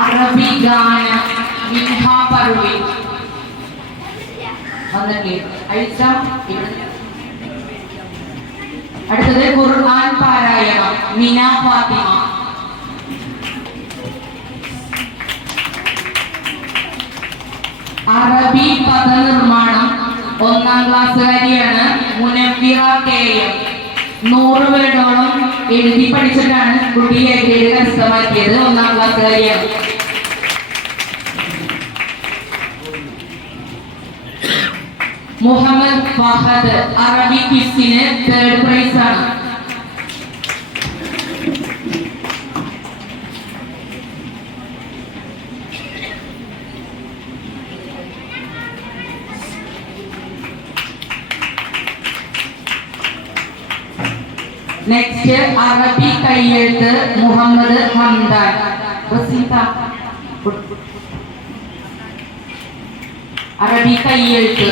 അറബി ഗാനം മിൻഹ പർവി വന്നില്ലേ അഴിച്ച. അടുത്തത് ഖുർആൻ പാരായണം മിന ഫാത്തിമ. അറബി പദനിർമ്മാണം 1ാം ക്ലാസ്സുകാരിയാണ് മുനവ്വിറ കെഎം. 100 വേർഡോളം എഴുതി പഠിച്ചിട്ടാണ് കുട്ടി ഗ്രേഡ് കരസ്ഥമാക്കിയത്. 1ാം ക്ലാസ്സുകാരിയാണ്. മുഹമ്മദ് ഫഹദ് അറബി ക്വിസിന് 3rd പ്രൈസ് ആണ്. നെക്സ്റ്റ് അറബി കയ്യെഴുത്ത് മുഹമ്മദ് ഹംദാൻ. അറബി കയ്യെഴുത്ത്.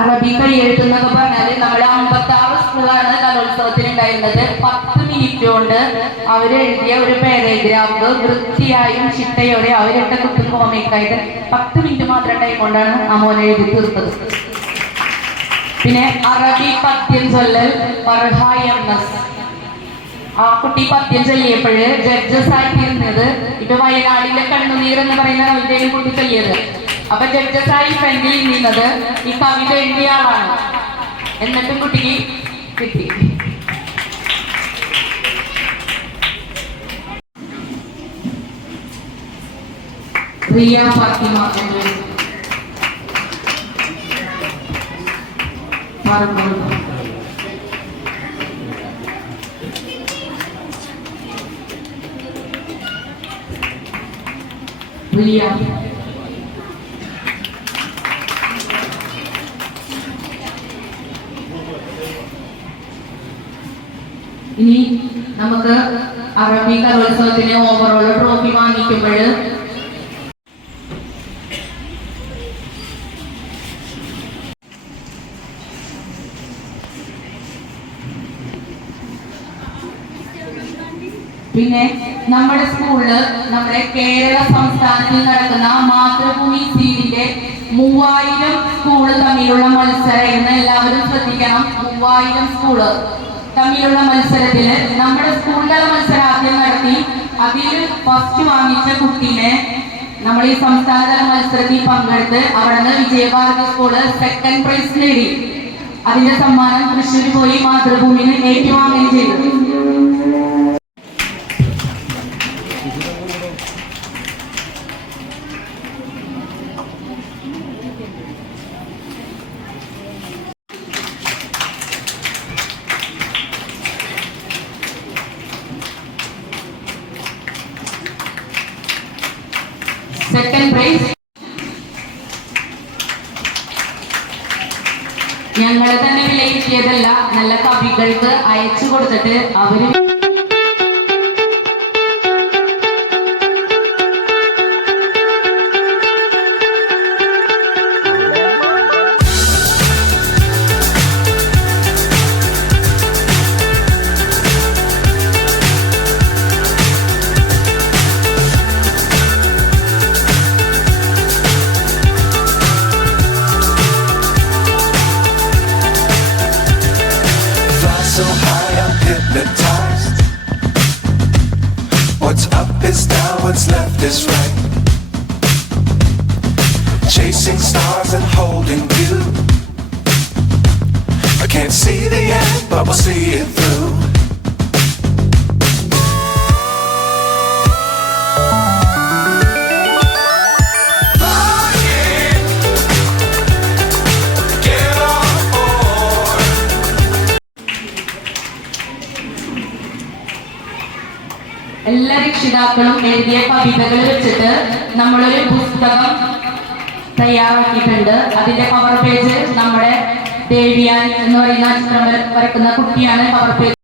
അറബി കയ്യെഴുത്ത് എന്നൊക്കെ പറഞ്ഞാല് നമ്മുടെ 56 സ്കൂളാണ് കലോത്സവത്തിന് ഉണ്ടായിരുന്നത്. 10 മിനിറ്റ് കൊണ്ട് അവരെഴുതിയ ഒരു പാരഗ്രാഫ് വൃത്തിയായും ചിട്ടയോടെ അവരുടെ കുത്തും കോമിക്കായിട്ട് 10 മിനിറ്റ് മാത്രം ടൈം കൊണ്ടാണ് ആ മോനെ എഴുതി തീർത്തത്. പിന്നെ അറബി പദ്യം ചൊല്ലൽ ഫർഹ MS. ആ കുട്ടി പദ്യം ചൊല്ലിയപ്പോഴ് ജഡ്ജസ് ആയിട്ടിരുന്നത് ഇപ്പൊ വയനാടിലെ കണ്ണുനീർ എന്ന് പറയുന്ന കവിതയിൽ കുട്ടി ചൊല്ലിയത്. അപ്പൊ ജഡ്ജസ് ആയി ഫ്രണ്ടിൽ നിന്നത് ഈ കവിത എഴുതിയ ആളാണ്. എന്നിട്ടും കുട്ടിക്ക് കിട്ടി. റിയ ഫാത്തിമ എന്ന് റിയ. ഇനി നമുക്ക് അറബി കലോത്സവത്തിന് ഓവറോൾ ട്രോഫി വാങ്ങിക്കുമ്പോൾ പിന്നെ നമ്മുടെ സ്കൂളില് നമ്മുടെ കേരള സംസ്ഥാനത്തിൽ നടക്കുന്ന മാതൃഭൂമി സീഡിന്റെ 3000 സ്കൂള് തമ്മിലുള്ള മത്സരം എല്ലാവരും ശ്രദ്ധിക്കണം. 3000 സ്കൂള് തമ്മിലുള്ള മത്സരത്തില് നമ്മുടെ സ്കൂളിലെ മത്സരം ആദ്യം നടത്തി അതിൽ ഫസ്റ്റ് വാങ്ങിച്ച കുട്ടീനെ നമ്മൾ ഈ സംസ്ഥാനതല മത്സരത്തിൽ പങ്കെടുത്ത് അവിടെ നിന്ന് വിജയഭാരതി സ്കൂള് 2nd പ്രൈസ് നേടി. അതിന്റെ സമ്മാനം തൃശ്ശൂർ പോയി മാതൃഭൂമിന് ഏറ്റുവാങ്ങുകയും ചെയ്തു. സെക്കൻഡ് പ്രൈസ് ഞങ്ങൾ തന്നെ വിലയിരുത്തിയതല്ല, നല്ല കവികൾക്ക് അയച്ചു കൊടുത്തിട്ട് അവര് so high I'm hypnotized. What's up is down, what's left is right. Chasing stars and holding you. I can't see the end, but we'll see it through. എല്ലാ രക്ഷിതാക്കളും എഴുതിയ കവിതകൾ വെച്ചിട്ട് നമ്മളൊരു പുസ്തകം തയ്യാറാക്കിയിട്ടുണ്ട്. അതിന്റെ കവർ പേജ് നമ്മുടെ ദേവിയാൻ എന്ന് പറയുന്ന ചിത്രം വരക്കുന്ന കുട്ടിയാണ് കവർ പേജ്.